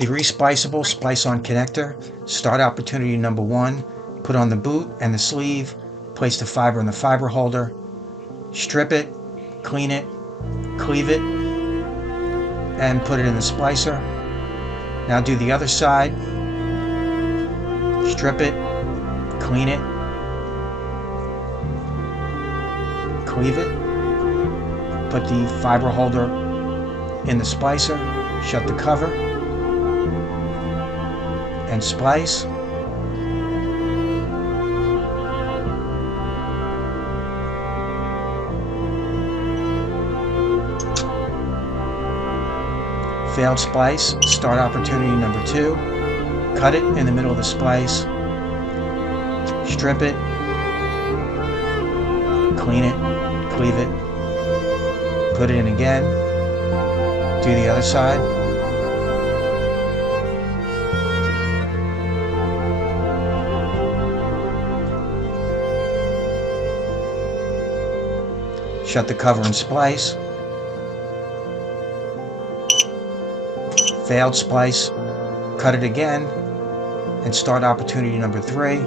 The Reusable Splice-on Connector, start opportunity number 1, put on the boot and the sleeve, place the fiber in the fiber holder, strip it, clean it, cleave it, and put it in the splicer. Now do the other side, strip it, clean it, cleave it, put the fiber holder in the splicer, shut the cover, and splice. Failed splice, start opportunity number 2. Cut it in the middle of the splice, strip it, clean it, cleave it, put it in again, do the other side. Shut the cover and splice. Failed splice, cut it again, and start opportunity number 3.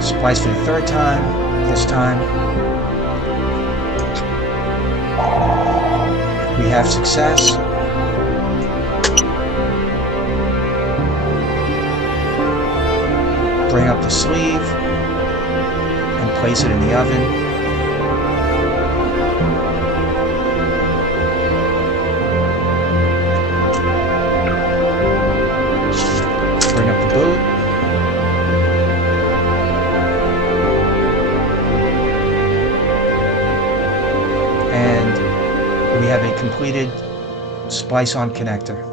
Splice for the 3rd time, this time. We have success. Bring up the sleeve and place it in the oven. Bring up the boot. We have a completed Splice-on connector.